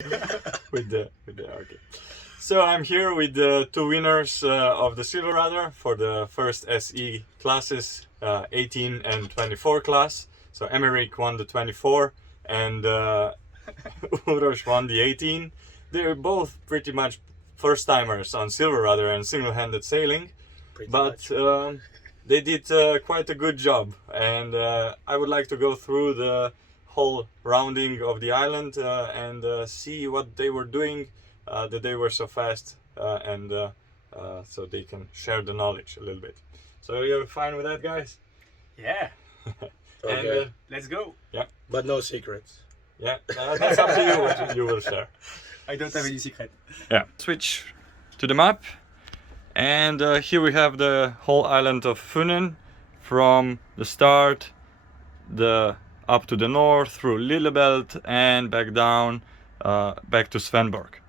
Okay. So I'm here with the two winners of the Silverrudder for the first SE classes, 18 and 24 class. So Emeric won the 24 and Uroš won the 18. They're both pretty much first timers on Silverrudder and single-handed sailing, but they did quite a good job, and I would like to go through the whole rounding of the island and see what they were doing, that they were so fast, and so they can share the knowledge a little bit. So you're fine with that, guys? Yeah. Okay. And let's go. Yeah. But no secrets. Yeah, that's up to you what you will share. I don't have any secret. Yeah. Switch to the map, and here we have the whole island of Funen from the start, up to the north through Lillebelt and back down, back to Svenborg.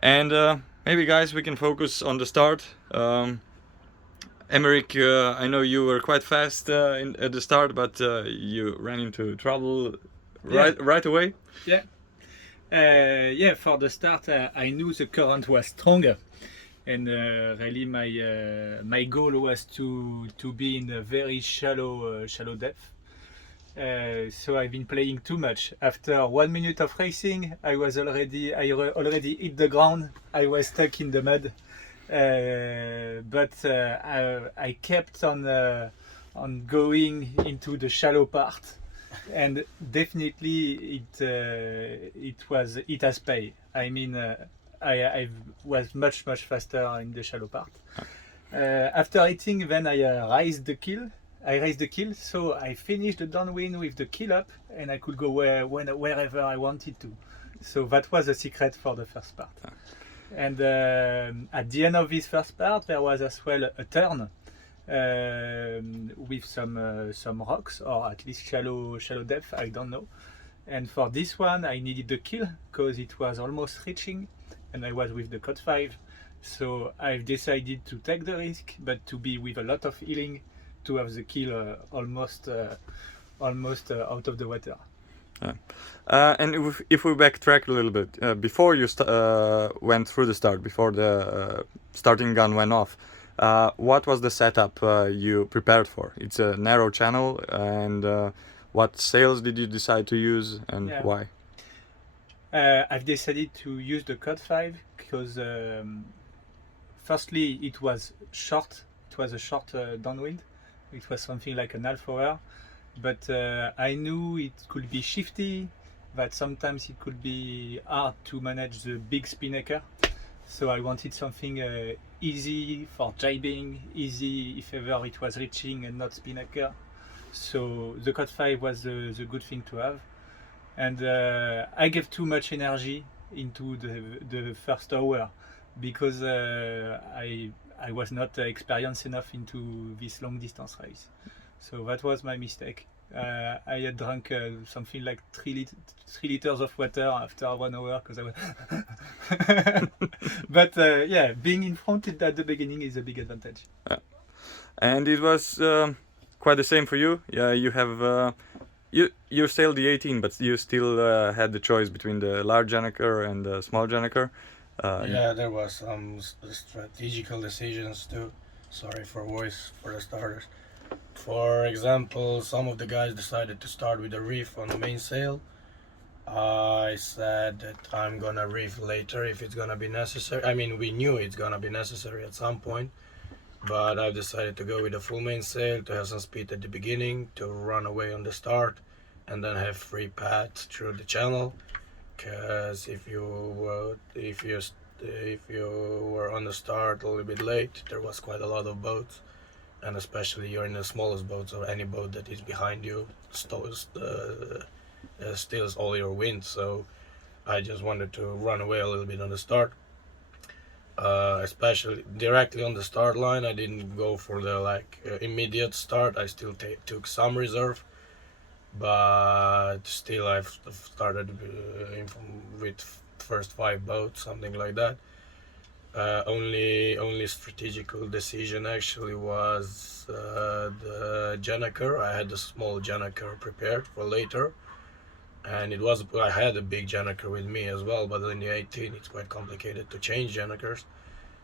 And maybe, guys, we can focus on the start. Emeric, I know you were quite fast at the start, but you ran into trouble right away. Yeah. Yeah, for the start, I knew the current was strong, and really my goal was to be in a very shallow depth. So I've been playing too much. After 1 minute of racing, I already hit the ground. I was stuck in the mud, but I kept on going into the shallow part, and definitely it has paid. I mean, I was much faster in the shallow part. After hitting, then I raised the keel. So I finished the downwind with the keel up, and I could go wherever I wanted to. So that was the secret for the first part. And at the end of this first part, there was as well a turn with some rocks, or at least shallow depth, I don't know. And for this one, I needed the keel because it was almost reaching, and I was with the Cod 5. So I've decided to take the risk, but to be with a lot of healing, to have the keel almost out of the water. And if we backtrack a little bit, before you went through the start, before the starting gun went off, what was the setup you prepared for? It's a narrow channel, and what sails did you decide to use, and why? I've decided to use the Cod 5 because firstly it was short. It was a short downwind. It was something like an half hour, but I knew it could be shifty, that sometimes it could be hard to manage the big spinnaker. So I wanted something easy for jibing, easy if ever it was reaching and not spinnaker. So the Cod 5 was the good thing to have. And I gave too much energy into the first hour because I was not experienced enough into this long distance race. So that was my mistake. I had drunk something like 3 liters of water after 1 hour because I was but yeah, being in front at the beginning is a big advantage. And it was quite the same for you. Yeah, you have you sailed the 18, but you still had the choice between the large Janneker and the small Janneker. Yeah, there was some strategical decisions too. Sorry for voice for the starters. For example, some of the guys decided to start with a reef on the mainsail. I said that I'm gonna reef later if it's gonna be necessary. I mean, we knew it's gonna be necessary at some point, but I've decided to go with a full mainsail to have some speed at the beginning, to run away on the start, and then have free path through the channel. Because if you were on the start a little bit late, there was quite a lot of boats, and especially you're in the smallest boat, so any boat that is behind you steals all your wind. So I just wanted to run away a little bit on the start, especially directly on the start line. I didn't go for the immediate start. I still took some reserve, but still I've started with first 5 boats, something like that. Only strategical decision actually was the Janneker. I had the small Janneker prepared for later, and I had a big Janaker with me as well, but in the 18 it's quite complicated to change Janakers,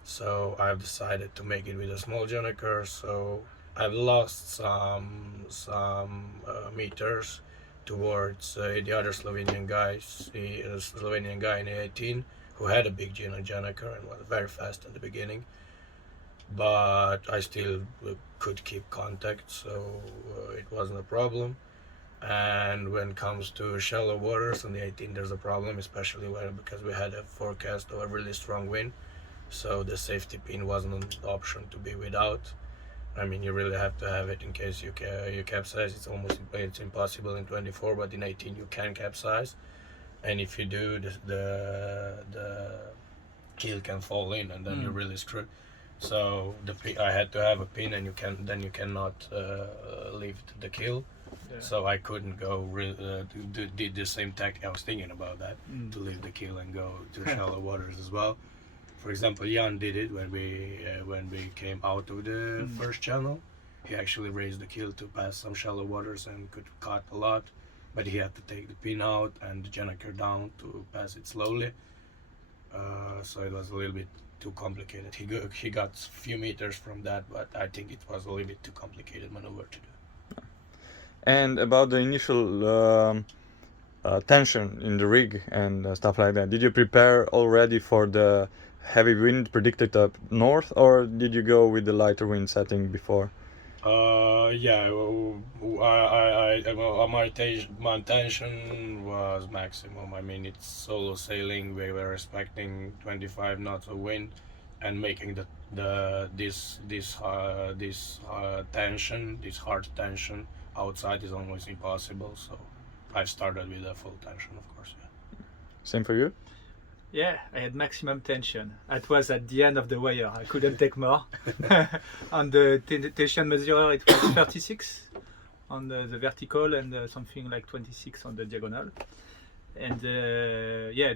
so I've decided to make it with a small Janaker. So I've lost some meters towards the other Slovenian guy in the 18 who had a big Janaker and was very fast at the beginning, but I still could keep contact, so it wasn't a problem. And when it comes to shallow waters on the 18, there's a problem, especially because we had a forecast of a really strong wind, so the safety pin wasn't an option to be without. I mean, you really have to have it in case you capsize. It's impossible in 24, but in 18 you can capsize, and if you do, the keel can fall in, and then you're really screwed. So I had to have a pin, and you cannot lift the keel. Yeah. So I couldn't go did the same tactic. I was thinking about that, to leave the keel and go to shallow waters as well. For example, Jan did it when we came out of the first channel. He actually raised the keel to pass some shallow waters and could cut a lot, but he had to take the pin out and the Janaker down to pass it slowly. So it was a little bit too complicated. He got few meters from that, but I think it was a little bit too complicated maneuver to do. And about the initial tension in the rig and stuff like that, did you prepare already for the heavy wind predicted up north, or did you go with the lighter wind setting before? Yeah, my tension was maximum. I mean, it's solo sailing. We were expecting 25 knots of wind, and making this hard tension outside is almost impossible. So I've started with a full tension, of course. Yeah. Same for you? Yeah, I had maximum tension. It was at the end of the wire. I couldn't take more. On the tension measurer, it was 36 on the vertical and something like 26 on the diagonal. And yeah,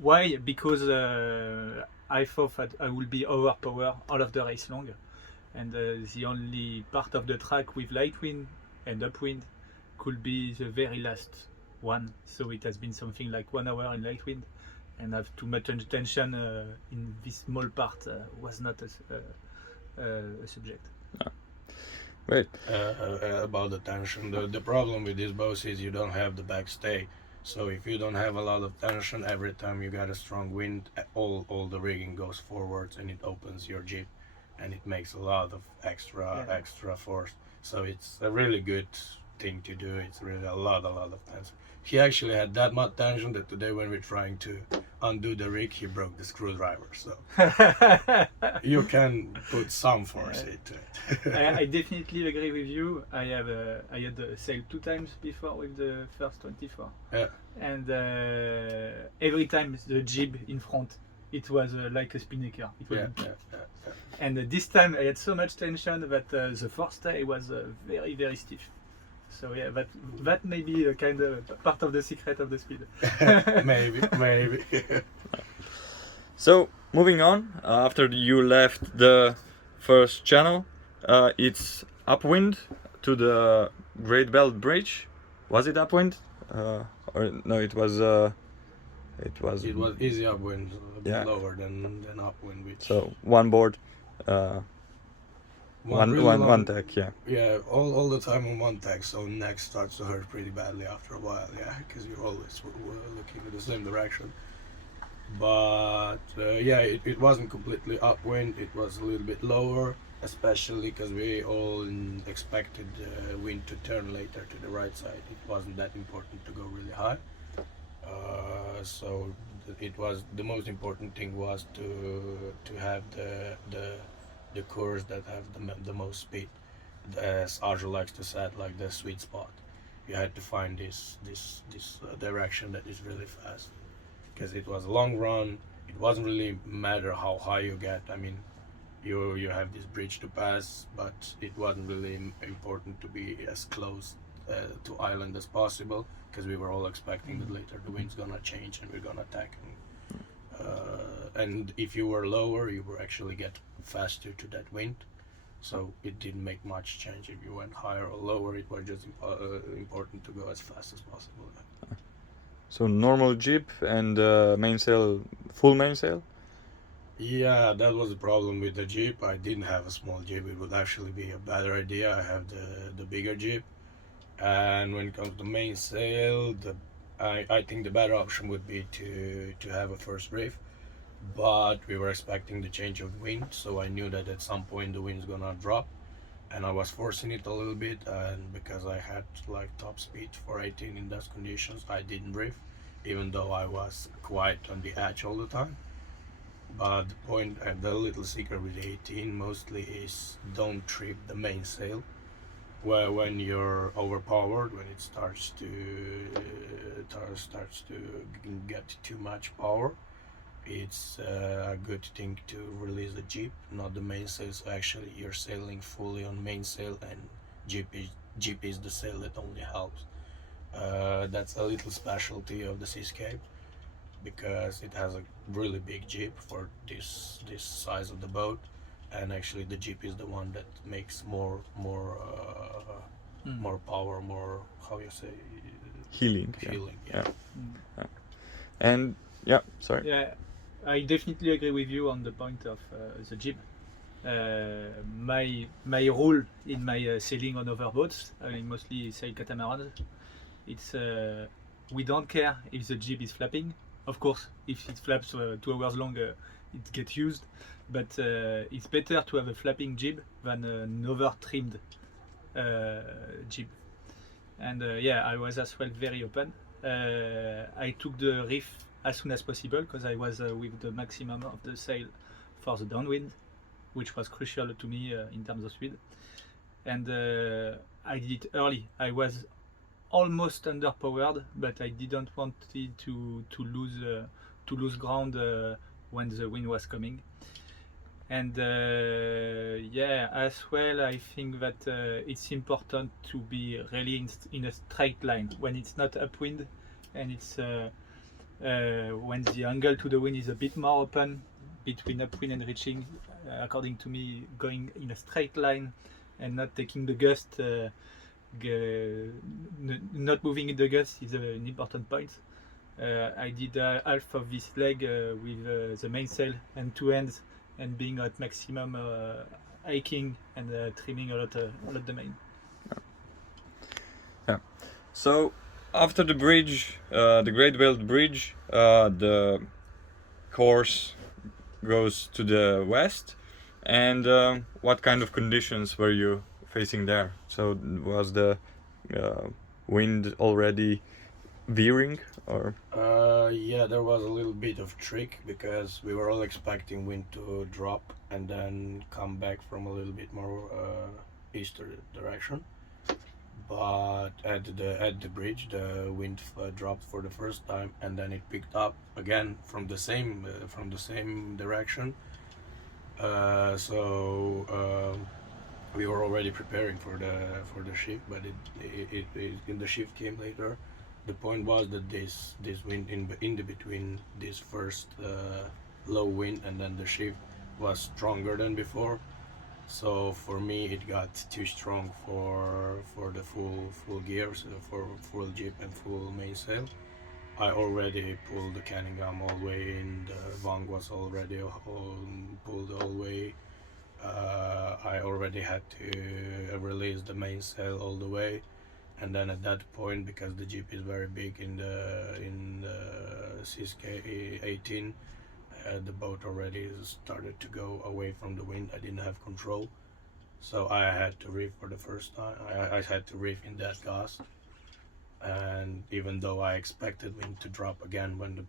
why? Because I thought that I would be overpowered all of the race long. And the only part of the track with light wind and upwind could be the very last one. So it has been something like 1 hour in light wind. And have too much tension in this small part was not a subject. Great. About the tension, the problem with this boat is you don't have the backstay. So if you don't have a lot of tension, every time you got a strong wind, all the rigging goes forwards and it opens your jib, and it makes a lot of extra force. So it's a really good thing to do. It's really a lot of tension. He actually had that much tension that today when we're trying to undo the rig, he broke the screwdriver. So you can put some force into it. I definitely agree with you. I had sailed 2 times before with the first 24. Yeah. And every time the jib in front, it was like a spinnaker. It was And this time I had so much tension that the forestay was very stiff. So yeah, that may be a kind of part of the secret of the speed. maybe. So moving on, after you left the first channel, it's upwind to the Great Belt Bridge. Was it upwind? Or no? It was easy upwind, a bit lower than upwind. So one board. One tack, yeah. Yeah, all the time on one tack, so neck starts to hurt pretty badly after a while, yeah, because you're always looking in the same direction. But yeah, it wasn't completely upwind, it was a little bit lower, especially because we all expected the wind to turn later to the right side. It wasn't that important to go really high. So it was, the most important thing was to have the course that have the most speed, as Arjo likes to say, like the sweet spot. You had to find this direction that is really fast, because it was a long run. It wasn't really matter how high you get. I mean, you have this bridge to pass, but it wasn't really important to be as close to island as possible, because we were all expecting that later the wind's gonna change and we're gonna attack. And if you were lower, you were actually get faster to that wind, so it didn't make much change if you went higher or lower. It was just important to go as fast as possible. So normal jib and mainsail, full mainsail. Yeah, that was the problem with the Jeep. I didn't have a small Jeep. It would actually be a better idea. I have the bigger Jeep. And when it comes to mainsail, I think the better option would be to have a first reef. But we were expecting the change of wind, so I knew that at some point the wind's gonna drop, and I was forcing it a little bit. And because I had like top speed for 18 in those conditions, I didn't reef, even though I was quite on the edge all the time. But the point, the little secret with 18 mostly is don't trip the mainsail. Where when you're overpowered, when it starts to get too much power, it's a good thing to release the Jeep, not the mainsail. So actually, you're sailing fully on mainsail, and Jeep is the sail that only helps. That's a little specialty of the Seascape, because it has a really big Jeep for this size of the boat, and actually the Jeep is the one that makes more power, more, how you say, Healing. feeling. Yeah. And yeah, sorry. Yeah, I definitely agree with you on the point of the Jeep. My rule in my sailing on other boats, I mostly sail catamarans, it's we don't care if the Jeep is flapping. Of course, if it flaps 2 hours long, it gets used. But it's better to have a flapping Jeep than an over-trimmed Jeep. And yeah, I was as well very open. I took the reef as soon as possible because I was with the maximum of the sail for the downwind, which was crucial to me in terms of speed. And I did it early. I was almost underpowered, but I didn't want it to lose ground when the wind was coming. And yeah, as well, I think that it's important to be really in a straight line when it's not upwind, and it's when the angle to the wind is a bit more open between upwind and reaching. According to me, going in a straight line and not taking the gust, not moving in the gust is an important point. I did half of this leg with the mainsail and 2 ends, and being at maximum hiking and trimming a lot the main. Yeah. So after the bridge, the Great Whale Bridge, the course goes to the west. And what kind of conditions were you facing there? So was the wind already veering, or? Yeah, there was a little bit of trick because we were all expecting wind to drop and then come back from a little bit more easterly direction. But at the bridge, the wind dropped for the first time, and then it picked up again from the same direction. So we were already preparing for the shift, but the shift came later. The point was that this wind in the between this first low wind and then the shift was stronger than before. So for me, it got too strong for the full gears, for full Jeep and full mainsail. I already pulled the canning arm all the way in. The vang was already pulled all the way. I already had to release the mainsail all the way. And then at that point, because the Jeep is very big in the Seascape 18, the boat already started to go away from the wind. I didn't have control, so I had to reef for the first time. I had to reef in that gust, and even though I expected wind to drop again when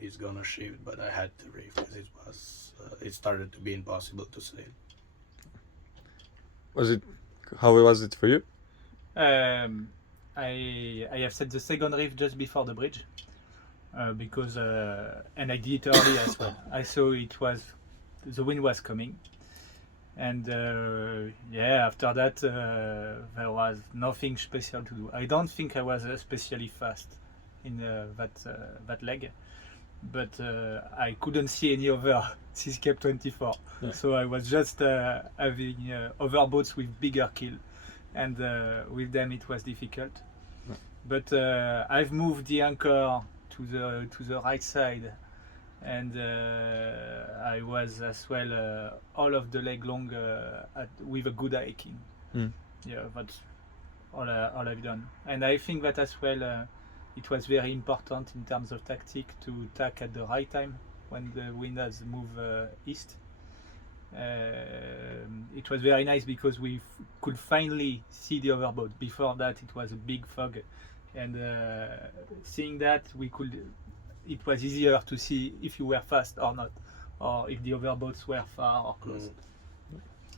it's gonna shift, but I had to reef because it started to be impossible to sail. How was it for you? I have set the second reef just before the bridge because and I did it early as well. I saw the wind was coming, and yeah, after that there was nothing special to do. I don't think I was especially fast in that leg, but I couldn't see any other Seascape 24, yeah. So I was just having other boats with bigger keel. And with them it was difficult, but I've moved the anchor to the right side, and I was as well all of the leg long with a good hiking. Yeah, that's all I've done, and I think that as well it was very important in terms of tactic to tack at the right time when the wind has moved east. It was very nice because we could finally see the overboat. Before that it was a big fog, and seeing that it was easier to see if you were fast or not, or if the overboats were far or close.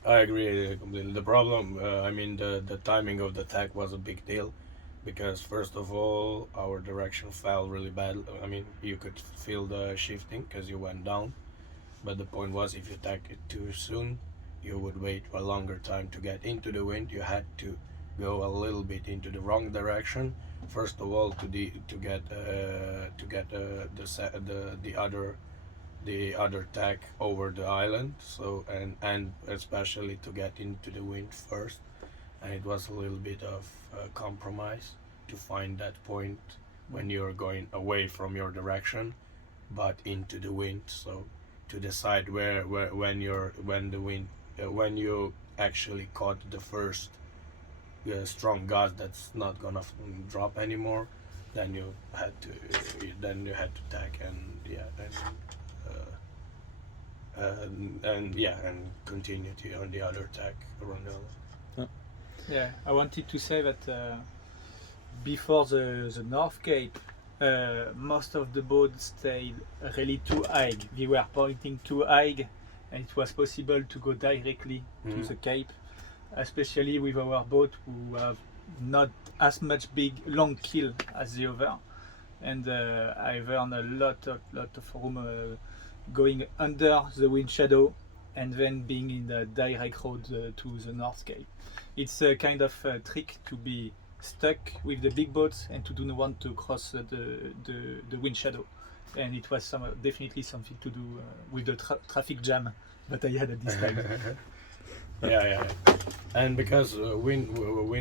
I agree completely. The problem, I mean, the timing of the tack was a big deal, because first of all, our direction fell really bad. I mean, you could feel the shifting because you went down. But the point was, if you tack it too soon, you would wait a longer time to get into the wind. You had to go a little bit into the wrong direction. First of all, to get the other tack over the island. So and especially to get into the wind first. And it was a little bit of a compromise to find that point when you're going away from your direction, but into the wind. So to decide when you actually caught the first strong gust that's not gonna drop anymore, then you had to tack and continue on the other tack around the island. Yeah, I wanted to say that before the North Cape, most of the boats stayed really too high. They were pointing too high, and it was possible to go directly to the Cape, especially with our boat who have not as much big long keel as the other. And I've earned a lot of room going under the wind shadow and then being in the direct road to the North Cape. It's a kind of trick to be stuck with the big boats and to do not want to cross the wind shadow, and it was definitely something to do with the traffic jam that I had at this time. yeah, and because wind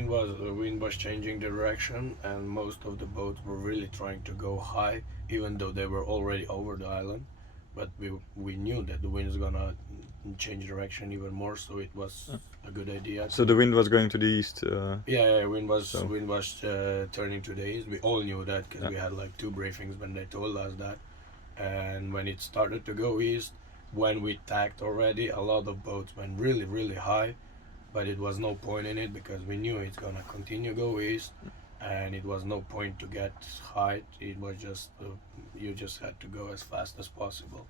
was changing direction, and most of the boats were really trying to go high, even though they were already over the island. But we knew that the wind is gonna change direction even more, so it was a good idea. So the wind was going to the east. Wind was turning to the east. We all knew that because we had like 2 briefings when they told us that. And when it started to go east, when we tacked already, a lot of boats went really, really high, but it was no point in it because we knew it's gonna continue go east, and it was no point to get high. It was just you just had to go as fast as possible.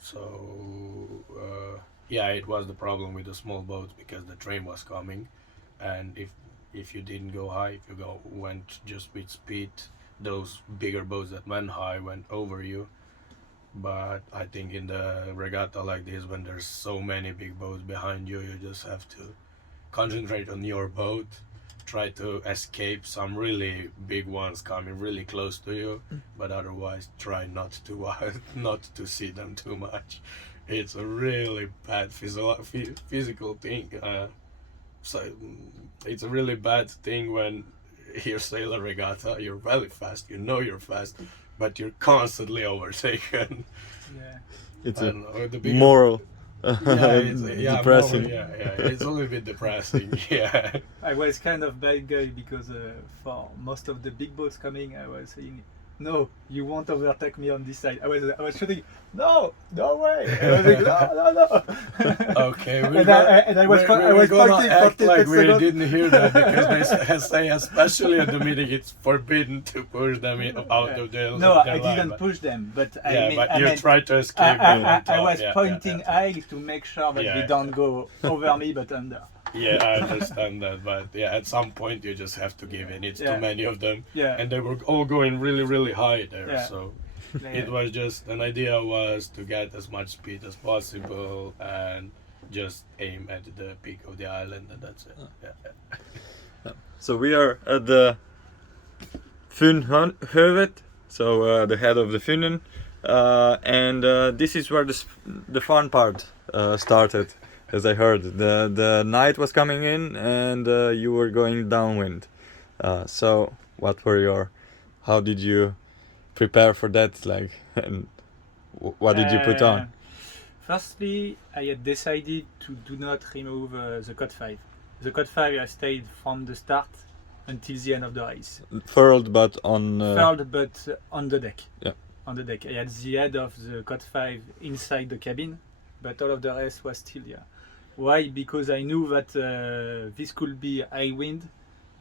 So it was the problem with the small boats because the train was coming, and if you didn't go high, if you went just with speed, those bigger boats that went high went over you. But I think in the regatta like this, when there's so many big boats behind you, you just have to concentrate on your boat, try to escape some really big ones coming really close to you, but otherwise try not to see them too much. It's a really bad physical thing. So it's a really bad thing when you sail a regatta, you're very fast, you know you're fast, but you're constantly overtaken. Yeah. It's moral. Depressing. It's a little bit depressing. Yeah. I was kind of bad guy because for most of the big boats coming, I was saying, "No, you won't overtake me on this side." I was shouting, "No way!" I was like, "No." Okay, I was pointing act for like we seconds. didn't hear that, because they say, especially at the meeting, it's forbidden to push them out of their No, their I line, didn't but- push them, but you tried to escape. I was pointing high to make sure that they don't go over me but under. Yeah, I understand that, but at some point you just have to give in. It's too many of them, and they were all going really, really high there. So it was just an idea was to get as much speed as possible and just aim at the peak of the island, and that's it. So we are at the Funhövet, so the head of the Funen, and this is where the fun part started. As I heard, the night was coming in and you were going downwind. So what were your, how did you prepare for that, like, and what did you put on? Firstly, I had decided to do not remove the Code 5. The Code 5 I stayed from the start until the end of the race. Furled, but on Furled, but on the deck. Yeah. On the deck. I had the head of the Code 5 inside the cabin, but all of the rest was still here. Why? Because I knew that this could be high wind,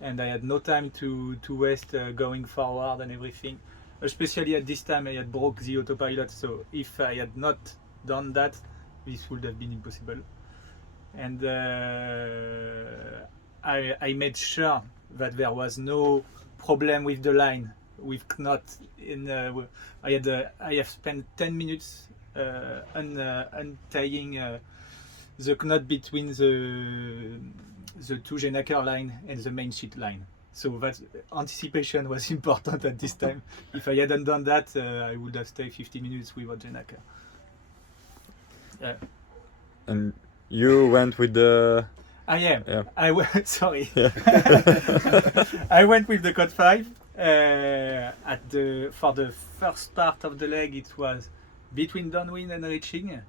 and I had no time to waste going forward and everything. Especially at this time, I had broke the autopilot, so if I had not done that, this would have been impossible. And I made sure that there was no problem with the line, with knot. I have spent 10 minutes untying the knot between the two Genaker line and the main sheet line. So that anticipation was important at this time. If I hadn't done that, I would have stayed 50 minutes without Genaker. And you went with the... I am. Yeah. I went. Sorry. Yeah. I went with the Code 5. For the first part of the leg, it was between downwind and reaching.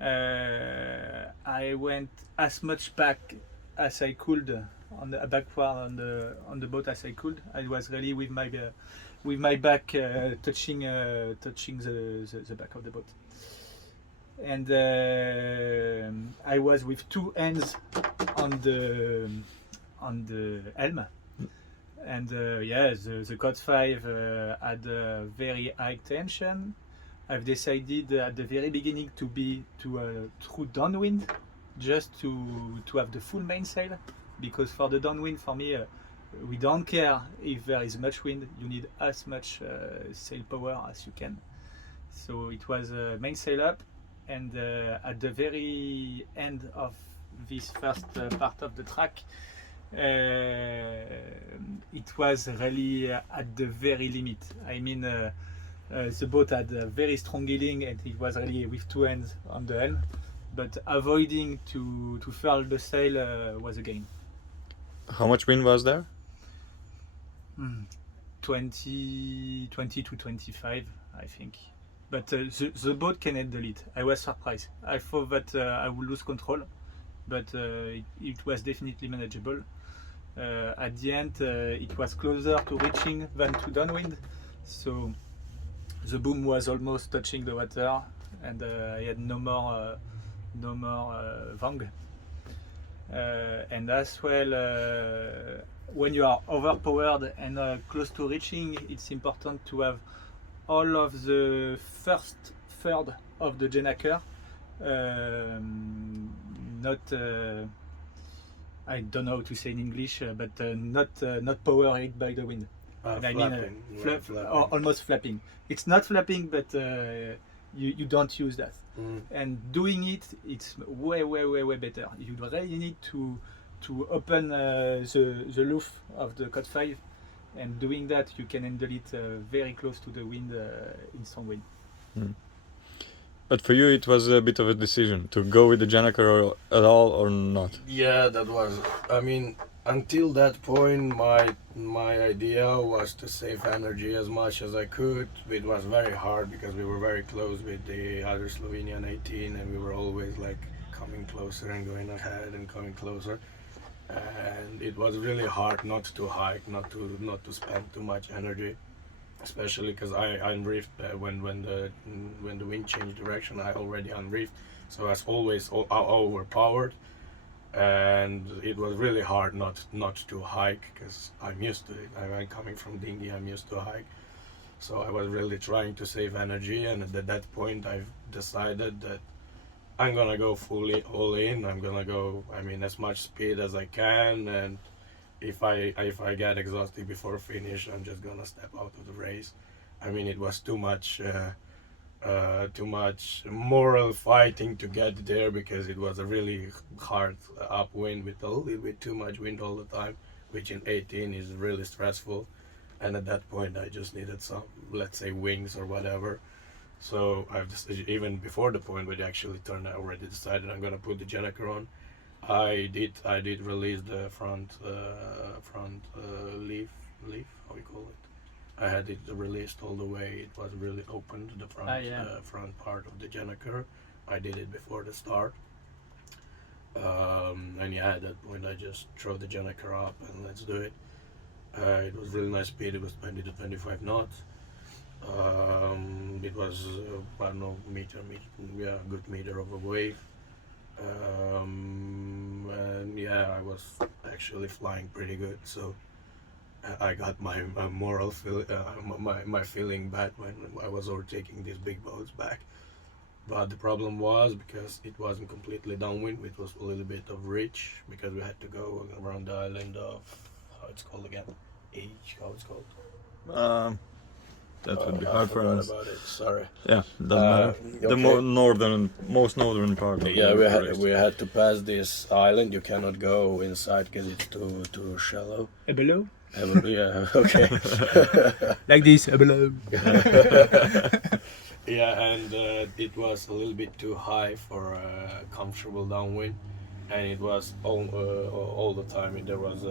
I went as much back as I could on the backward on the boat as I could. I was really with my back touching the back of the boat. And I was with two hands on the helm, and the Code 5 had a very high tension. I've decided at the very beginning to be through downwind, just to have the full mainsail, because for the downwind, for me, we don't care if there is much wind. You need as much sail power as you can. So it was mainsail up. And at the very end of this first part of the track, it was really at the very limit. I mean, the boat had a very strong heeling, and it was really with two hands on the helm. But avoiding to furl the sail was a game. How much wind was there? 20 to 25, I think. But the boat can handle it. I was surprised. I thought that I would lose control, but it was definitely manageable. At the end, it was closer to reaching than to downwind, so the boom was almost touching the water, and I had no more vang. And as well, when you are overpowered and close to reaching, it's important to have all of the first third of the Genaker, not I don't know how to say in English, but not powered by the wind. And I mean almost flapping. It's not flapping, but you don't use that. And doing it, it's way better. You really need to open the roof of the Code 5. And doing that, you can handle it very close to the wind in strong wind. But for you, it was a bit of a decision to go with the Genaker at all or not. Yeah, that was. I mean, until that point, my idea was to save energy as much as I could. It was very hard because we were very close with the other Slovenian 18, and we were always like coming closer and going ahead and coming closer. And it was really hard not to hike, not to spend too much energy, especially because I unreefed when the wind changed direction. I already unreefed, so I was always overpowered, and it was really hard not to hike because I'm used to it. I'm coming from dinghy, I'm used to hike, so I was really trying to save energy. And at that point, I've decided that I'm gonna go fully all in. I'm gonna go, I mean, as much speed as I can, and if I get exhausted before finish, I'm just gonna step out of the race. I mean, it was too much moral fighting to get there, because it was a really hard upwind with a little bit too much wind all the time, which in 18 is really stressful. And at that point, I just needed some, let's say, wings or whatever. So I've just, even before the point where they actually turned, I already decided I'm gonna put the Genaker on. I did release the front leaf leaf, how you call it. I had it released all the way. It was really open to the front, front part of the generator. I did it before the start. And yeah, at that point I just throw the generator up and let's do it. It was really nice speed. It was 20 to 25 knots. It was I don't know, good meter of a wave. And yeah, I was actually flying pretty good. So I got my moral my feeling bad when I was overtaking these big boats back. But the problem was because it wasn't completely downwind, it was a little bit of reach because we had to go around the island of, how it's called again? How it's called? That would be I hard for forgot us. about it, sorry. Yeah, doesn't matter. The most northern part. Of Yeah, the we had to pass this island. You cannot go inside because it's too shallow. Below? Yeah, okay. Like this, below. Yeah, and it was a little bit too high for a comfortable downwind, and it was all the time. There was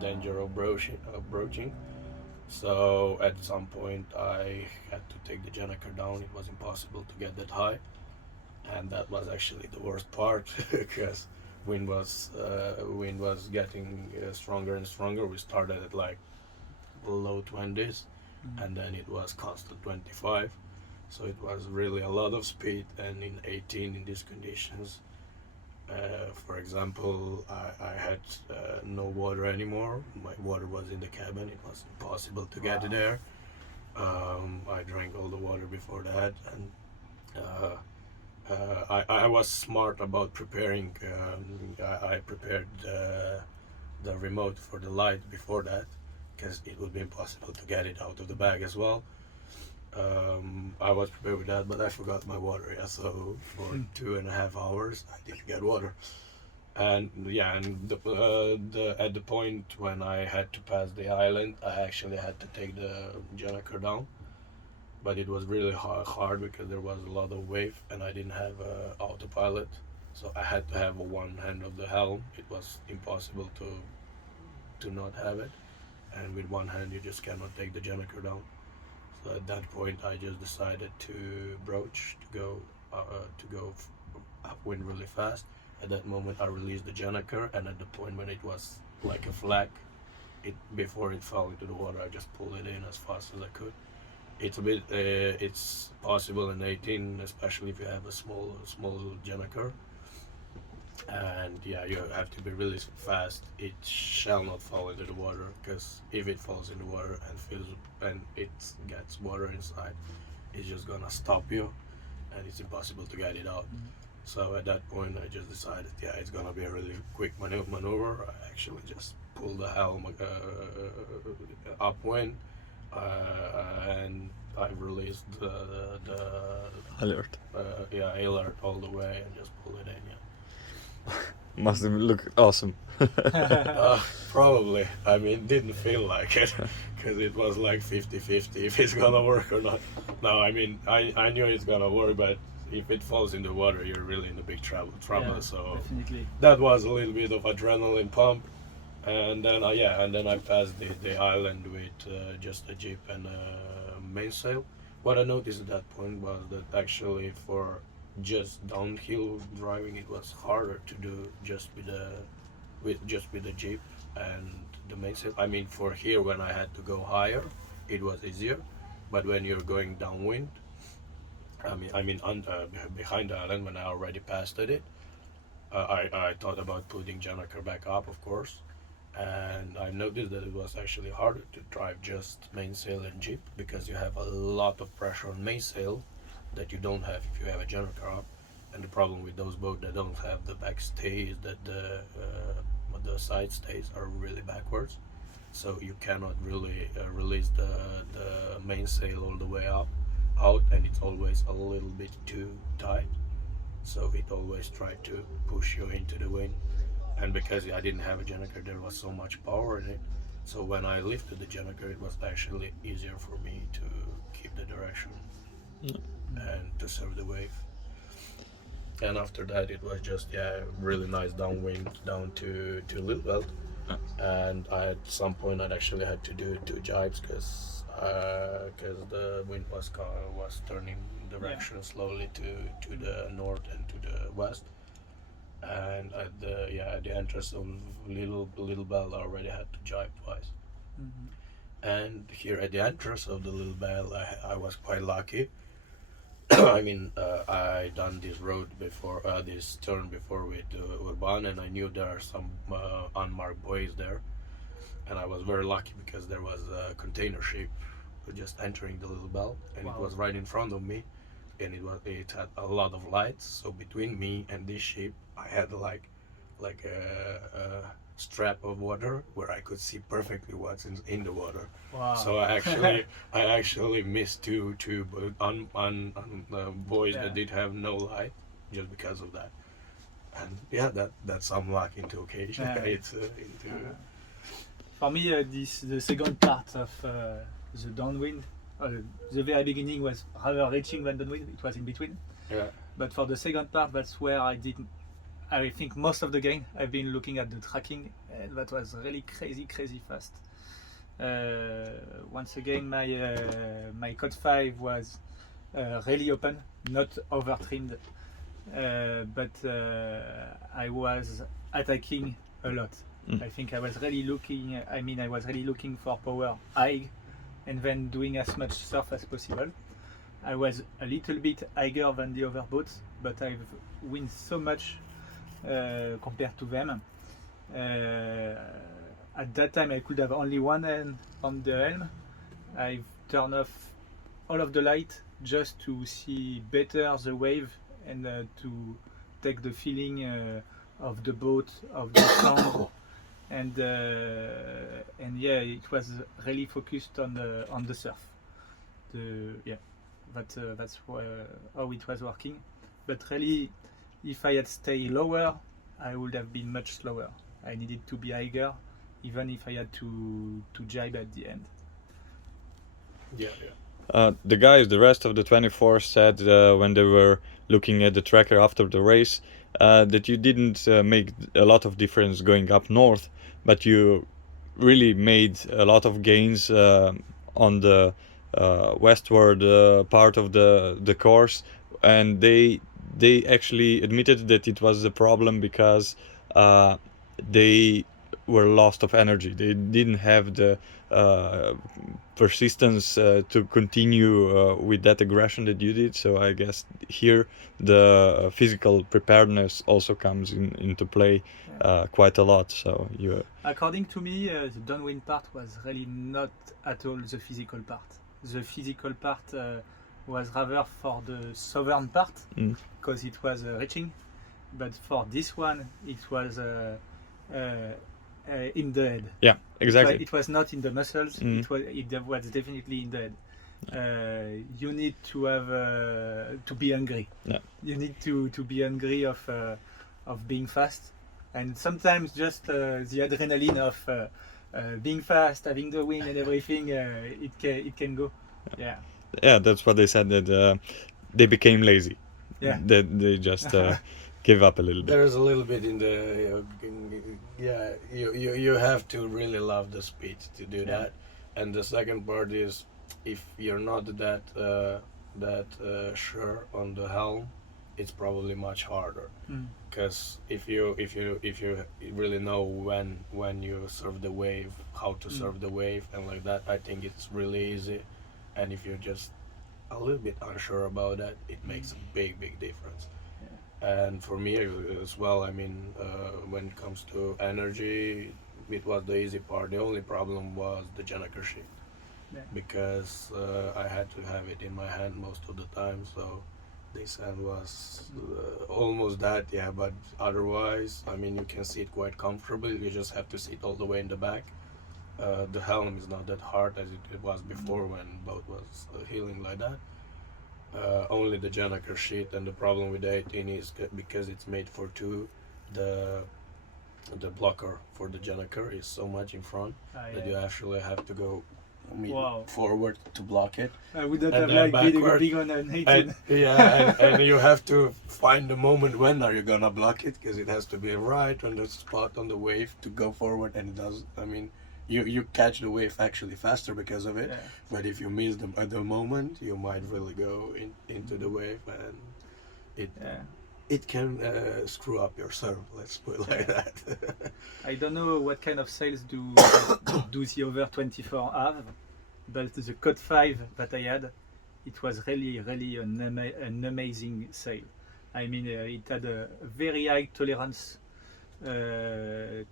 danger of broaching. So at some point I had to take the generator down. It was impossible to get that high, and that was actually the worst part because wind was getting stronger and stronger. We started at like low 20s, and then it was constant 25. So it was really a lot of speed, and in 18 in these conditions, for example, I had no water anymore. My water was in the cabin. It was impossible to get it there. I drank all the water before that, and I was smart about preparing. I prepared the remote for the light before that, because it would be impossible to get it out of the bag as well. I was prepared with that, but I forgot my water. Yeah, so for 2.5 hours, I didn't get water. And yeah, and at the point when I had to pass the island, I actually had to take the generator down. But it was really hard because there was a lot of wave, and I didn't have autopilot, so I had to have one hand of the helm. It was impossible to not have it, and with one hand you just cannot take the generator down. So at that point, I just decided to broach, to go upwind really fast. At that moment, I released the generator, and at the point when it was like a flag, before it fell into the water, I just pulled it in as fast as I could. It's a bit, it's possible in 18, especially if you have a small generator. And yeah, you have to be really fast. It shall not fall into the water, because if it falls in the water and it gets water inside, it's just gonna stop you, and it's impossible to get it out. So at that point, I just decided, yeah, it's gonna be a really quick maneuver. I actually just pulled the helm upwind, and I released the alert. Alert all the way, and just pulled it in. Yeah. Must have looked awesome. Probably. I mean, didn't feel like it, because it was like 50-50 if it's gonna work or not. No, I mean, I knew it's gonna work, but if it falls in the water, you're really in a big trouble. Yeah, So definitely. that was a little bit of adrenaline pump, and then I passed the island with just a jeep and a mainsail. What I noticed at that point was that actually for just downhill driving, it was harder to do just with the jeep and the mainsail. I mean, for here, when I had to go higher, it was easier, but when you're going downwind, behind the island, when I already passed it, I thought about putting generator back up, of course, and I noticed that it was actually harder to drive just mainsail and jeep, because you have a lot of pressure on mainsail that you don't have if you have a generator up. And the problem with those boats that don't have the back stay is that the side stays are really backwards, so you cannot really release the mainsail all the way out, and it's always a little bit too tight, so it always tried to push you into the wind. And because I didn't have a generator, there was so much power in it, so when I lifted the generator, it was actually easier for me to keep the direction and to serve the wave. And after that, it was just really nice downwind down to Lillebelt, and at some point I actually had to do 2 jibes because the wind was turning direction slowly to the north and to the west, and at the entrance of Little Bell I already had to jibe twice. And here at the entrance of the Little Bell I was quite lucky. I mean, I done this road before, this turn before with Urban, and I knew there are some unmarked buoys there, and I was very lucky because there was a container ship just entering the Little Bell, and it was right in front of me, and it had a lot of lights. So between me and this ship, I had like a strap of water where I could see perfectly what's in the water. Wow. So I actually missed two buoys that did have no light just because of that. And yeah, that's some luck into occasion. For me, the second part of the downwind, the very beginning was rather reaching than downwind. It was in between. Yeah. But for the second part, that's where I think most of the game I've been looking at the tracking, and that was really crazy fast. Once again, my code 5 was really open, not over trimmed, but I was attacking a lot. I think I was really looking for power high, and then doing as much surf as possible. I was a little bit higher than the other boats, but I've win so much compared to them. At that time I could have only one hand on the helm. I've turned off all of the light just to see better the wave and to take the feeling of the boat, of the sound, and yeah, it was really focused on the surf. That's how it was working. But really, if I had stayed lower, I would have been much slower. I needed to be higher, even if I had to jibe at the end. The rest of the 24 said when they were looking at the tracker after the race that you didn't make a lot of difference going up north, but you really made a lot of gains on the westward part of the course, and they actually admitted that it was a problem because they were lost of energy. They didn't have the persistence to continue with that aggression that you did. So I guess here the physical preparedness also comes into play quite a lot. So according to me, the downwind part was really not at all the physical part. The physical part was rather for the southern part because it was reaching, but for this one it was in the head. Yeah, exactly. It was not in the muscles. It was definitely in the head. You need to have to be hungry. Yeah. You need to be hungry of being fast, and sometimes just the adrenaline of being fast, having the wind and everything, it can go. Yeah, that's what they said, that they became lazy. Yeah, they just give up a little bit. There's a little bit in the you have to really love the speed to do that. And the second part is, if you're not that sure on the helm, it's probably much harder. Because if you really know when you surf the wave, how to surf the wave and like that, I think it's really easy. And if you're just a little bit unsure about that, it makes a big difference. And for me as well, I mean, when it comes to energy, it was the easy part. The only problem was the Jennifer sheet, because I had to have it in my hand most of the time. So this hand was almost that, but otherwise, I mean, you can see it quite comfortably. You just have to sit all the way in the back. The helm is not that hard as it was before when boat was heeling like that. Only the Jennifer sheet, and the problem with the 18 is because it's made for two, the blocker for the Jennifer is so much in front that you actually have to go I mean, Wow. forward to block it. I would not And have then liked backward. being on an 18. And, yeah, and you have to find the moment when are you gonna block it, because it has to be right on the spot on the wave to go forward, and it does. I mean, you catch the wave actually faster because of it. Yeah. But if you miss them at the moment, you might really go into the wave, and it can screw up your serve. Let's put it like that. I don't know what kind of sails do the over 24 have, but the Code 5 that I had, it was really an amazing sail. I mean, it had a very high tolerance to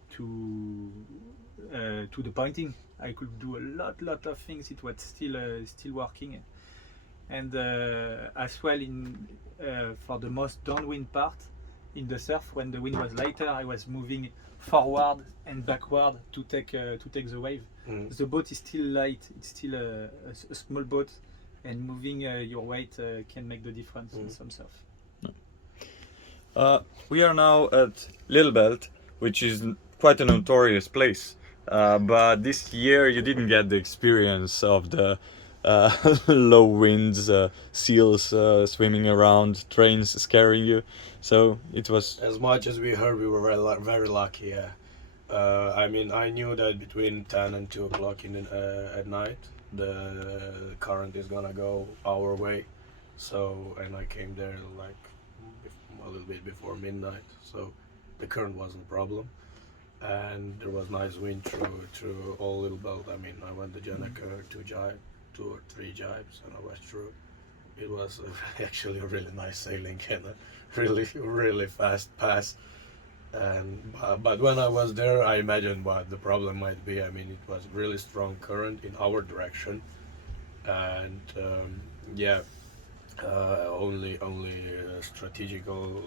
the pointing. I could do a lot of things. It was still working, and as well for the most downwind part in the surf, when the wind was lighter, I was moving forward and backward to take the wave. The boat is still light. It's still a small boat, and moving your weight can make the difference in some surf. We are now at Little Belt, which is quite a notorious place. But this year you didn't get the experience of the low winds, seals swimming around, trains scaring you. So it was. As much as we heard, we were very lucky. Yeah. I mean, I knew that between 10 and 2 o'clock at night, the current is gonna go our way. So, and I came there like a little bit before midnight. So, the current wasn't a problem, and there was nice wind through all Little Belt. I mean, I went to Jeneker 2 or 3 jibes, and I was through. It was actually a really nice sailing and a really fast pass. And but when I was there, I imagined what the problem might be. I mean, it was really strong current in our direction, and only strategical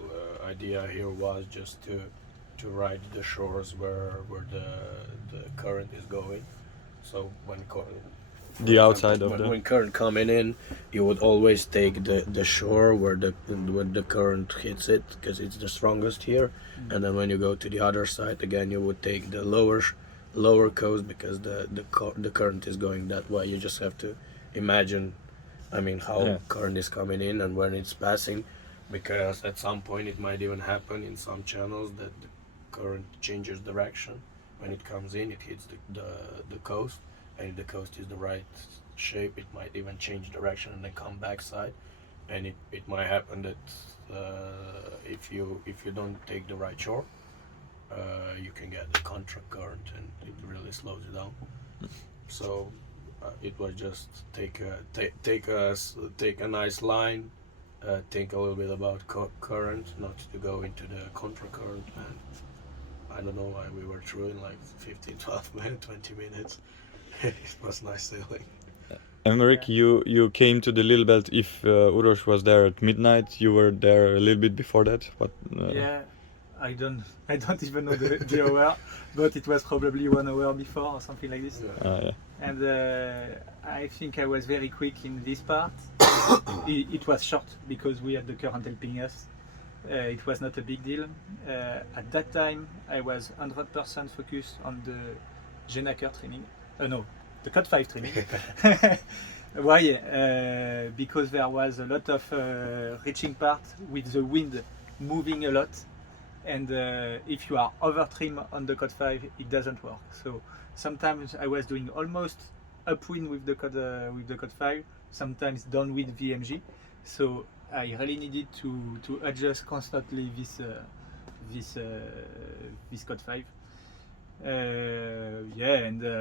idea here was just to ride the shores where the current is going. So The outside of the. when current coming in, you would always take the shore where the current hits it, because it's the strongest here. And then when you go to the other side again, you would take the lower coast, because the current is going that way. You just have to imagine, I mean, how current is coming in and when it's passing, because at some point it might even happen in some channels that the current changes direction. When it comes in, it hits the coast. And if the coast is the right shape, it might even change direction and then come backside. And it might happen that if you don't take the right shore, you can get the contra current, and it really slows you down. So it was just take a nice line, think a little bit about current, not to go into the contra current. And I don't know why we were through in like 15, 12 minutes, 20 minutes. It was nice sailing. Emeric, you came to the Little Belt. If Uroš was there at midnight, you were there a little bit before that. What? Yeah, I don't even know the hour, but it was probably 1 hour before or something like this. Yeah. And I think I was very quick in this part. It was short because we had the current helping us. It was not a big deal. At that time, I was 100% focused on the Jeneker trimming. No, the Code 5 trimming. Why? Because there was a lot of reaching part with the wind moving a lot, and if you are over trim on the Code 5, it doesn't work. So sometimes I was doing almost upwind with the Code 5, sometimes downwind VMG. So I really needed to adjust constantly this Code 5. And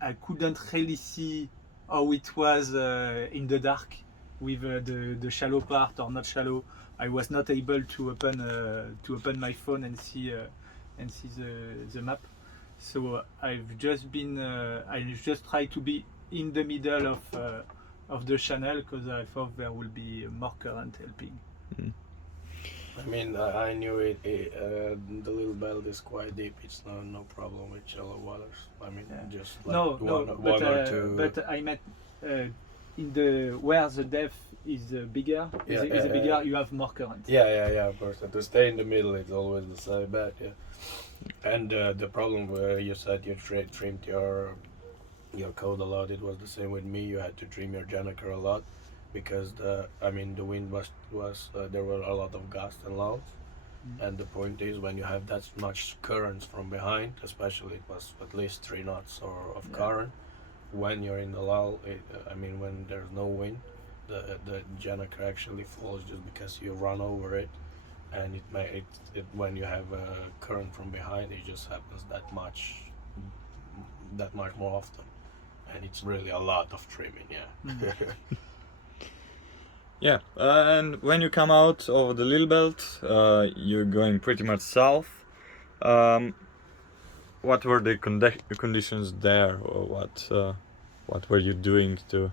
I couldn't really see how it was in the dark with the shallow part or not shallow. I was not able to open my phone and see the map. So I've just tried to be in the middle of the channel, because I thought there will be more current helping. I mean, I knew the Little Belt is quite deep. It's no problem with shallow waters. I mean, just like one or two. But I meant in the where the depth is bigger. You have more current. Yeah, of course. And to stay in the middle, it's always the same bet. Yeah. And the problem where you said you trimmed your your code a lot. It was the same with me. You had to trim your generator a lot because the wind was there were a lot of gusts and lulls. And the point is, when you have that much currents from behind, especially it was at least 3 knots of current, when you're in the lull, when there's no wind, the generator actually falls just because you run over it, and when you have a current from behind, it just happens that much more often, and it's really a lot of trimming. Yeah, and when you come out of the Little Belt, you're going pretty much south. What were the conditions there, or what were you doing to?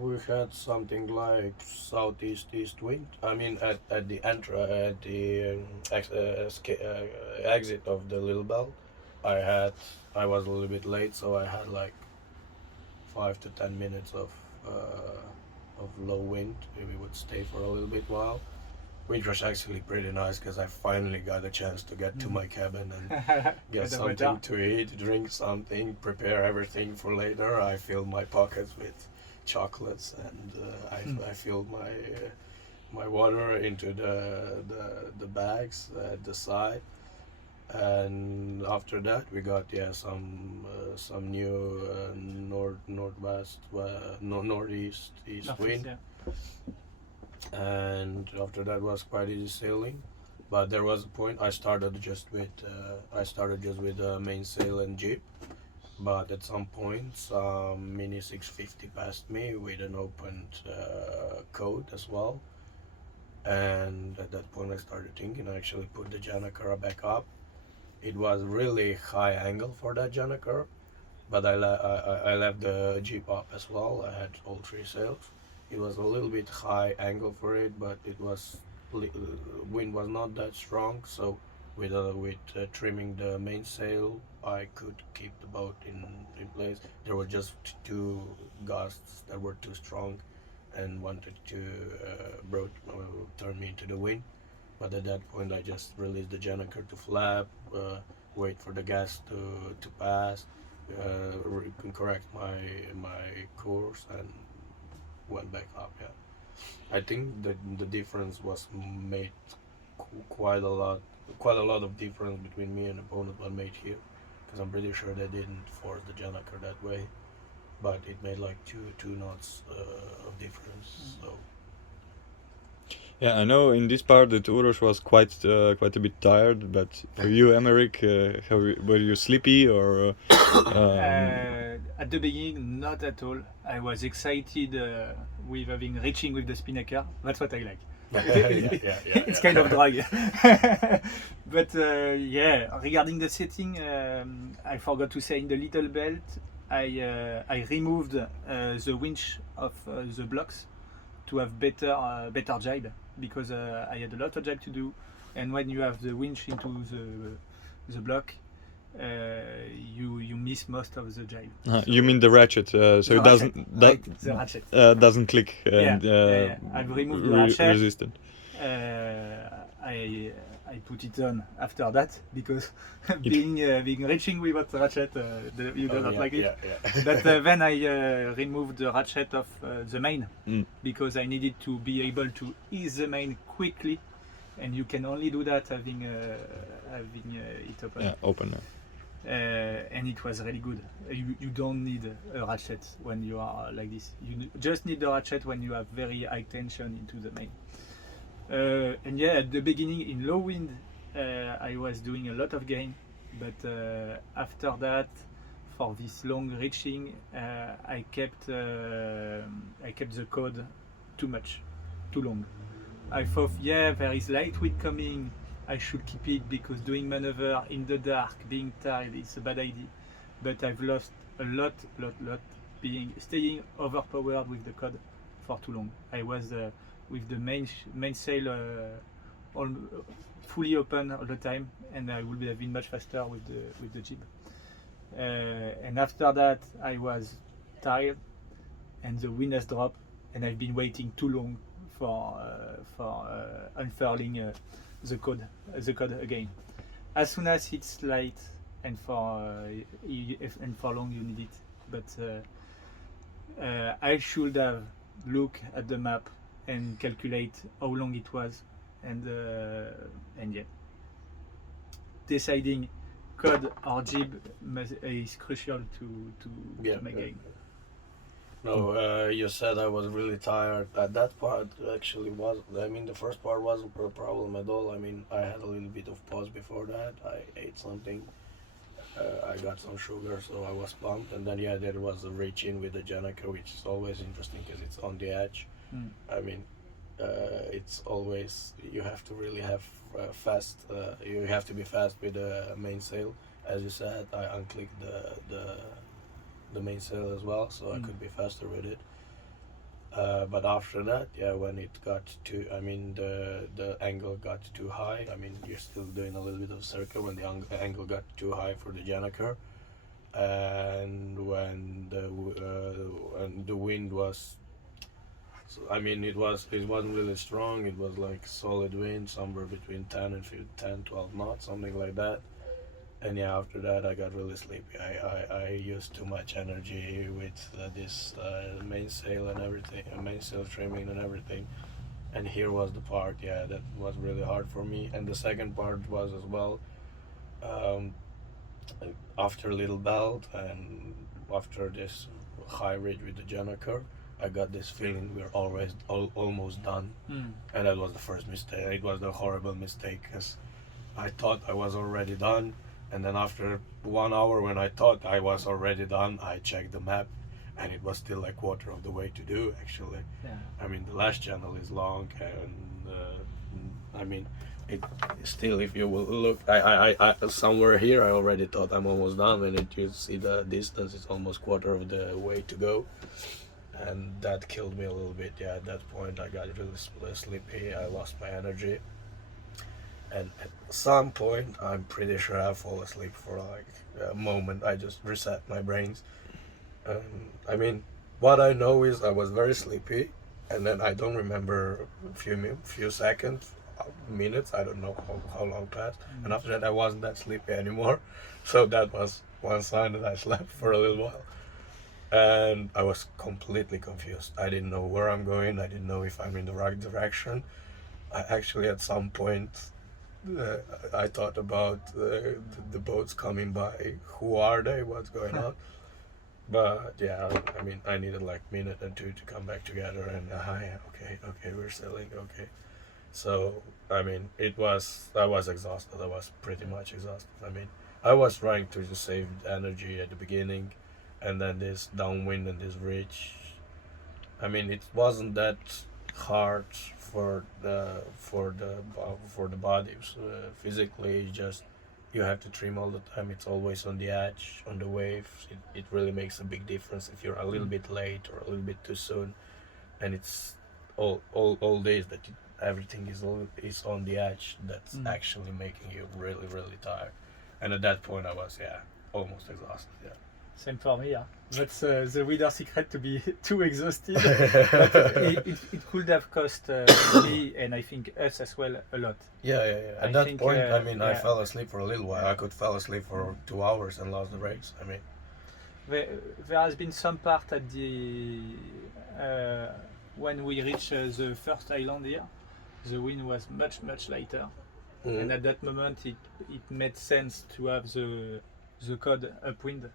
We had something like southeast wind. At the exit of the Little Belt, I was a little bit late, so I had like 5 to 10 minutes of low wind. We would stay for a little bit while, which was actually pretty nice because I finally got a chance to get to my cabin and get something to eat, drink something, prepare everything for later. I filled my pockets with chocolates, and I filled my water into the bags at the side. And after that, we got some new northeast wind, and after that was quite easy sailing. But there was a point I started just with a mainsail and jib, but at some point some Mini 650 passed me with an opened code as well, and at that point I started thinking I actually put the generator back up. It was really high angle for that generator, but I left the jib up as well. I had all 3 sails. It was a little bit high angle for it, but wind was not that strong, so with trimming the mainsail, I could keep the boat in place. There were just 2 gusts that were too strong and wanted to turn me into the wind. But at that point, I just released the generator to flap, wait for the gas to pass, correct my course, and went back up. Yeah, I think that the difference was made quite a lot of difference between me and the opponent was made here, because I'm pretty sure they didn't force the generator that way, but it made like two knots of difference. So. Yeah, I know in this part that Uroš was quite a bit tired, but for you, Emeric, were you sleepy or? At the beginning, not at all. I was excited with reaching with the spinnaker. That's what I like. It's kind of drag. But regarding the setting, I forgot to say in the Little Belt, I removed the winch of the blocks to have better jibe, because I had a lot of jibe to do, and when you have the winch into the block, you miss most of the jibe. You mean the ratchet? So the it doesn't the ratchet doesn't click and I've removed the ratchet. Resistant. I put it on after that because being reaching without the ratchet, you do not like it. But then I removed the ratchet of the main because I needed to be able to ease the main quickly, and you can only do that having it open. Yeah, open. And it was really good. You don't need a ratchet when you are like this. You just need the ratchet when you have very high tension into the main. And yeah, at the beginning in low wind, I was doing a lot of gain, but after that, for this long reaching, I kept the code too long. I thought, there is light wind coming, I should keep it because doing maneuver in the dark, being tired, is a bad idea. But I've lost a lot, staying overpowered with the code for too long. I was with the mainsail fully open all the time, and I would have been much faster with the jib. And after that, I was tired, and the wind has dropped, and I've been waiting too long for unfurling the code again. As soon as it's light, and for long you need it. But I should have looked at the map and calculate how long it was, and yeah, deciding code or jib is crucial to make game. No, you said I was really tired. At that part, actually was. I mean, the first part wasn't a problem at all. I mean, I had a little bit of pause before that. I ate something. I got some sugar, so I was pumped. And then there was a reach in with the Janica, which is always interesting because it's on the edge. I mean, it's always you have to really have fast. You have to be fast with the mainsail, as you said. I unclicked the mainsail as well, so I could be faster with it. But after that, when it got to, I mean, the angle got too high. I mean, you're still doing a little bit of circle when the angle got too high for the Janiker, and when the wind was, so, I mean, it wasn't really strong. It was like solid wind, somewhere between 10, 12 knots, something like that. And after that I got really sleepy. I used too much energy with this mainsail and everything, mainsail trimming and everything. And here was the part, that was really hard for me. And the second part was as well, after Little Belt and after this high ridge with the Janiker, I got this feeling we're always almost done. And that was the first mistake. It was the horrible mistake, because I thought I was already done. And then after 1 hour, when I thought I was already done, I checked the map, and it was still like quarter of the way to do, actually. I mean, the last channel is long, and I mean, it still, if you will look, I somewhere here, I already thought I'm almost done. When you see the distance, it's almost quarter of the way to go. And that killed me a little bit. At that point, I got really sleepy. I lost my energy. And at some point, I'm pretty sure I fall asleep for like a moment. I just reset my brains. I mean, what I know is I was very sleepy, and then I don't remember a few seconds, minutes. I don't know how long passed. And after that, I wasn't that sleepy anymore. So that was one sign that I slept for a little while. And I was completely confused. I didn't know where I'm going. I didn't know if I'm in the right direction. I actually, at some point, I thought about the boats coming by. Who are they? What's going on? But I mean, I needed like a minute or two to come back together, and okay, we're sailing, okay. So I mean, I was exhausted. I was pretty much exhausted. I mean, I was trying to just save energy at the beginning, and then this downwind and this ridge. I mean, it wasn't that hard for the body. Physically, just you have to trim all the time. It's always on the edge, on the waves. It really makes a big difference if you're a little bit late or a little bit too soon. And it's all days that everything is on the edge. That's actually making you really, really tired. And at that point, I was almost exhausted. Same for me. That's the winner secret, to be too exhausted. But it could have cost me, and I think us as well, a lot. At that point, I mean, I fell asleep for a little while. I could fall asleep for 2 hours and lost the race. I mean, there has been some part at the when we reached the first island here, the wind was much lighter, and at that moment it made sense to have the code upwind.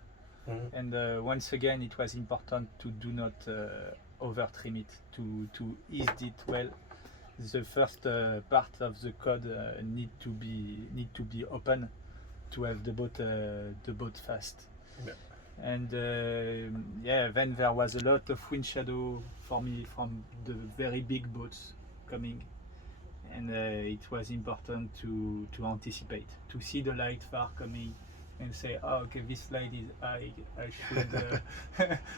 And once again, it was important to do not over trim it, to ease it well. The first part of the code need to be open to have the boat fast. And then there was a lot of wind shadow for me from the very big boats coming, and it was important to anticipate, to see the light far coming, and say, okay, this light is high,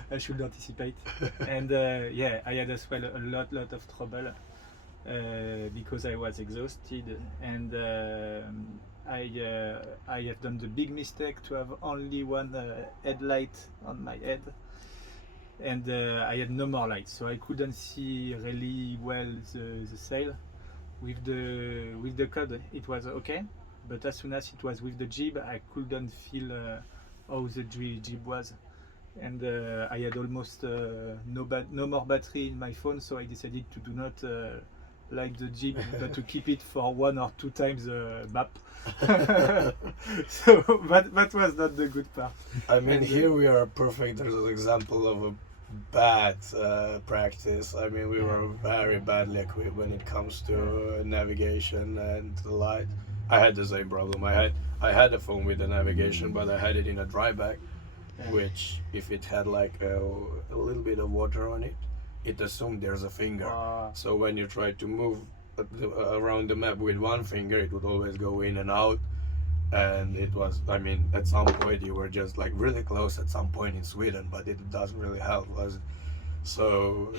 I should anticipate. And I had as well a lot of trouble because I was exhausted, and I have done the big mistake to have only one headlight on my head, and I had no more lights, so I couldn't see really well the sail. With the code it was okay, but as soon as it was with the jib, I couldn't feel how the jib was, and I had almost no more battery in my phone, so I decided to do not like the jib, but to keep it for 1 or 2 times the map. So that was not the good part. I mean, And, here we are perfect. There's an example of a bad practice. I mean, we were very badly equipped when it comes to navigation and the light. I had the same problem. I had a phone with the navigation, but I had it in a dry bag, which if it had like a little bit of water on it, it assumed there's a finger. So when you try to move around the map with one finger, it would always go in and out. And it was, I mean, at some point you were just like really close at some point in Sweden, but it doesn't really help, was it? So,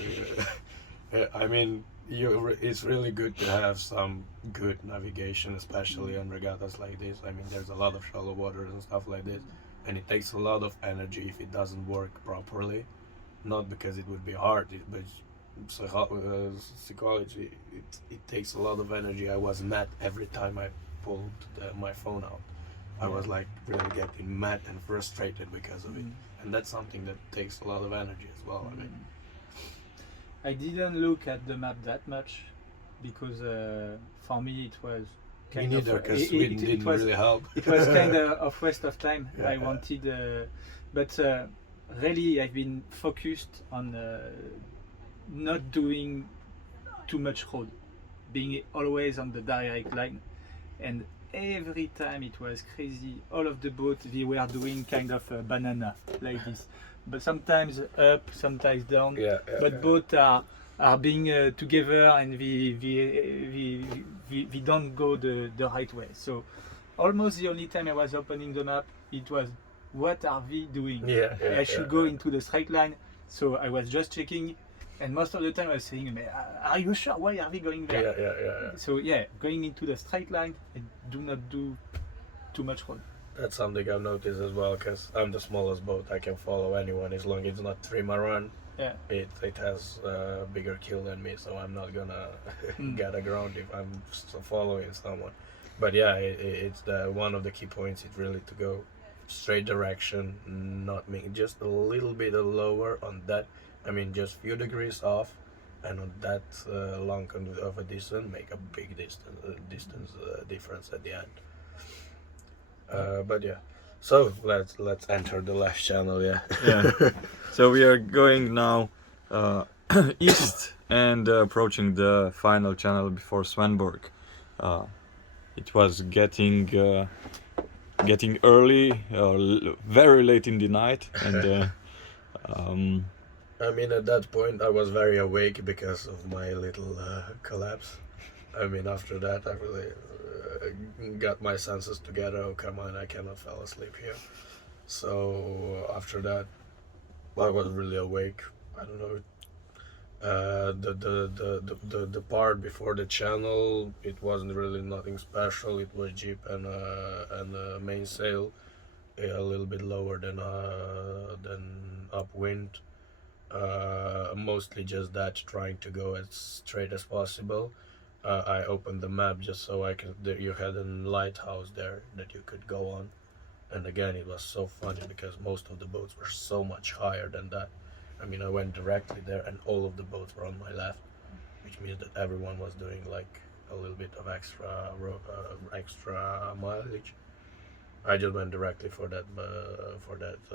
I mean, it's really good to have some good navigation, especially on regattas like this. I mean, there's a lot of shallow waters and stuff like this, and it takes a lot of energy if it doesn't work properly. Not because it would be hard, but psychology, it takes a lot of energy. I was mad every time I pulled my phone out. I was like really getting mad and frustrated because of it, and that's something that takes a lot of energy as well. I mean, I didn't look at the map that much because for me it was me kind of neither, because Sweden didn't really help. it was kind of waste of time. Yeah, I wanted, but really I've been focused on not doing too much road, being always on the direct line, and every time it was crazy. All of the boats, they were doing kind of a banana like this, but sometimes up, sometimes down. But both are being together, and we don't go the right way. So almost the only time I was opening the map, it was, what are we doing? I should go into the straight line. So I was just checking, and most of the time I was saying, are you sure? Why are we going there? So yeah, going into the straight line and do not do too much road. That's something I've noticed as well, because I'm the smallest boat. I can follow anyone as long as it's not trimaran. Yeah. It has a bigger keel than me, so I'm not gonna get aground if I'm following someone. But yeah, it's one of the key points. It's really to go straight direction, not make just a little bit lower on that. I mean, just few degrees off, and on that long of a distance, make a big distance difference at the end. But yeah, so let's enter the left channel. Yeah. So we are going now east and approaching the final channel before Swanborg. It was getting early, very late in the night, and I mean, at that point, I was very awake because of my little collapse. I mean, after that, I really got my senses together. Oh, come on, I cannot fall asleep here. So after that, I was really awake. I don't know. The part before the channel, it wasn't really nothing special. It was jib and a mainsail, a little bit lower than upwind. Mostly just that, trying to go as straight as possible. I opened the map just so I could. You had a lighthouse there that you could go on, and again it was so funny because most of the boats were so much higher than that. I mean, I went directly there, and all of the boats were on my left, which means that everyone was doing like a little bit of extra mileage. I just went directly for that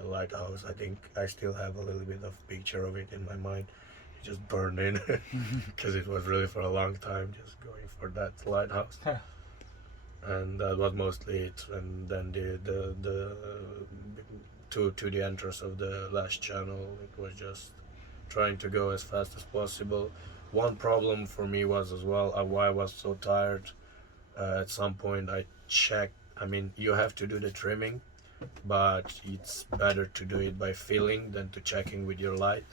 lighthouse. I think I still have a little bit of picture of it in my mind. It just burned in because it was really for a long time just going for that lighthouse. And that was mostly it. And then the to the entrance of the last channel, it was just trying to go as fast as possible. One problem for me was as well why I was so tired. At some point I checked. I mean, you have to do the trimming, but it's better to do it by feeling than to checking with your light.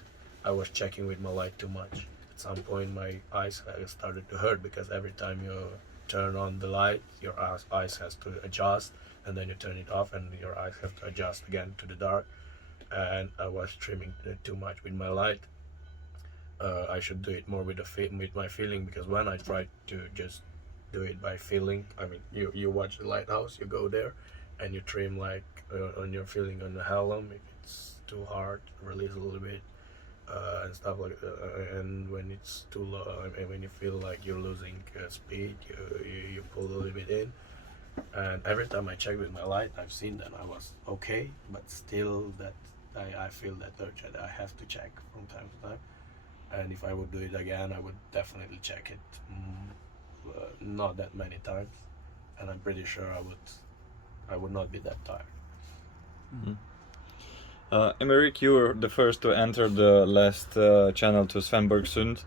I was checking with my light too much. At some point my eyes started to hurt because every time you turn on the light, your eyes has to adjust, and then you turn it off and your eyes have to adjust again to the dark. And I was trimming too much with my light. I should do it more with my feeling, because when I tried to just do it by feeling. I mean, you watch the lighthouse, you go there, and you trim like on your feeling on the helm. If it's too hard, release a little bit, and stuff like that. And when it's too low, and when you feel like you're losing speed, you pull a little bit in. And every time I check with my light, I've seen that I was okay, but still that I feel that urge that I have to check from time to time. And if I would do it again, I would definitely check it, not that many times, and I'm pretty sure I would not be that tired. Emeric, you were the first to enter the last channel to Svenborgsund.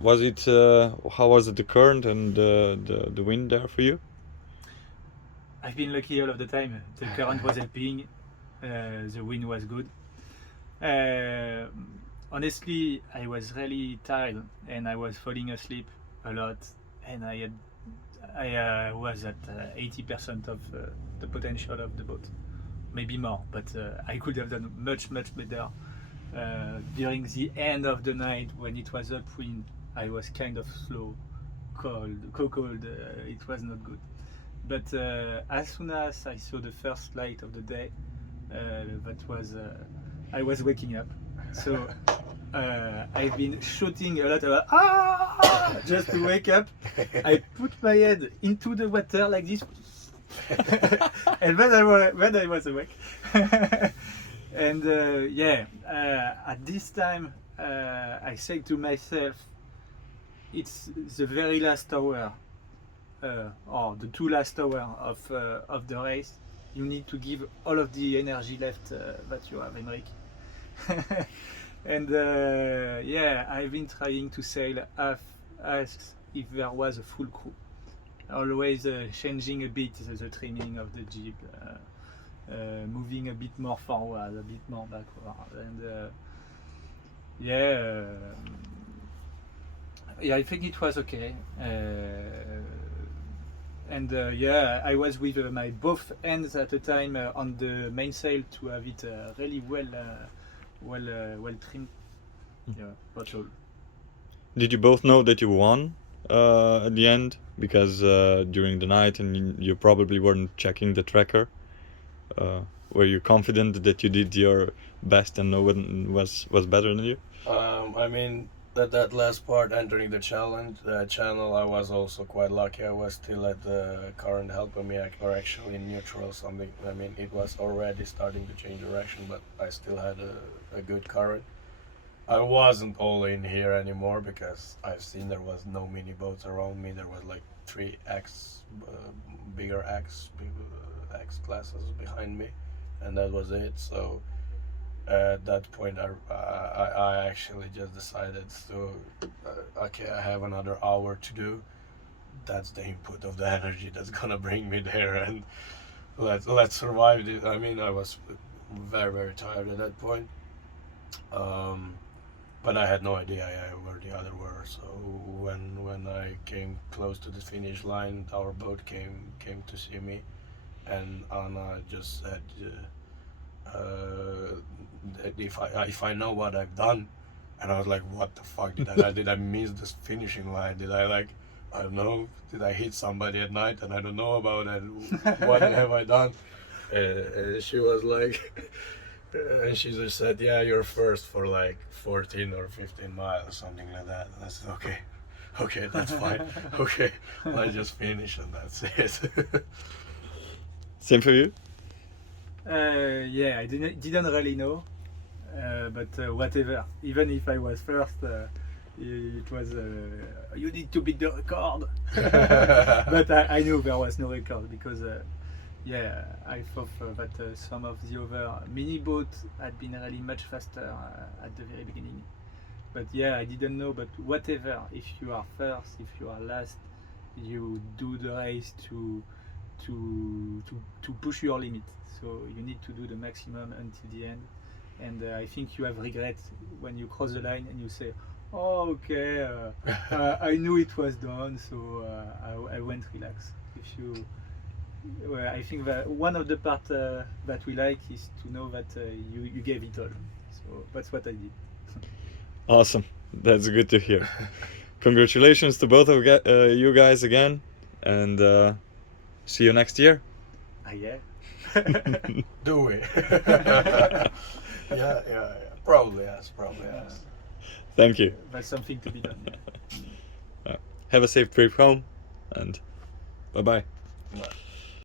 Was it? How was it, the current and the wind there for you? I've been lucky all of the time. The current was helping, the wind was good. Honestly, I was really tired and I was falling asleep a lot, and I was at 80% of the potential of the boat, maybe more, but I could have done much better. During the end of the night, when it was upwind, I was kind of slow, cold. It was not good. But as soon as I saw the first light of the day, I was waking up. So I've been shooting a lot of just to wake up. I put my head into the water like this, and then I was awake. And at this time, I said to myself, it's the very last hour, or the two last hours of the race. You need to give all of the energy left that you have, Emeric. And I've been trying to sail as if there was a full crew, always changing a bit the trimming of the jib. Moving a bit more forward, a bit more backward, and I think it was okay. I was with my both ends at the time on the mainsail to have it really well trimmed. Yeah, that's all. Did you both know that you won at the end? Because during the night, and you probably weren't checking the tracker. Were you confident that you did your best and no one was better than you? I mean, that last part, entering the channel, I was also quite lucky. I was still at the current helping me, or actually in neutral something. I mean, it was already starting to change direction, but I still had a good current. I wasn't all in here anymore because I've seen there was no mini boats around me. There was like 3 bigger X classes behind me, and that was it. So at that point I actually just decided to okay, I have another hour to do. That's the input of the energy that's gonna bring me there, and let's survive it. I mean, I was very tired at that point, but I had no idea where the other were. So when I came close to the finish line, our boat came to see me, and Anna just said, if I know what I've done, and I was like, what the fuck did I miss this finishing line? Did I don't know, did I hit somebody at night and I don't know about it? What have I done? And she was like, and she just said, yeah, you're first for like 14 or 15 miles, something like that. And I said, okay, that's fine. Okay, I just finished and that's it. Same for you? I didn't really know, but whatever. Even if I was first, it was you need to beat the record. But I knew there was no record because I thought that some of the other mini boats had been really much faster at the very beginning. But I didn't know. But whatever, if you are first, if you are last, you do the race to push your limit. So you need to do the maximum until the end. And I think you have regret when you cross the line and you say, oh, okay, I knew it was done, so I went relax. I think that one of the parts that we like is to know that you gave it all. So that's what I did. Awesome, that's good to hear. congratulations to both of you guys again, and see you next year. Yeah. Do we? Yeah. Probably yes. Thank you. That's something to be done. Have a safe trip home, and bye bye. But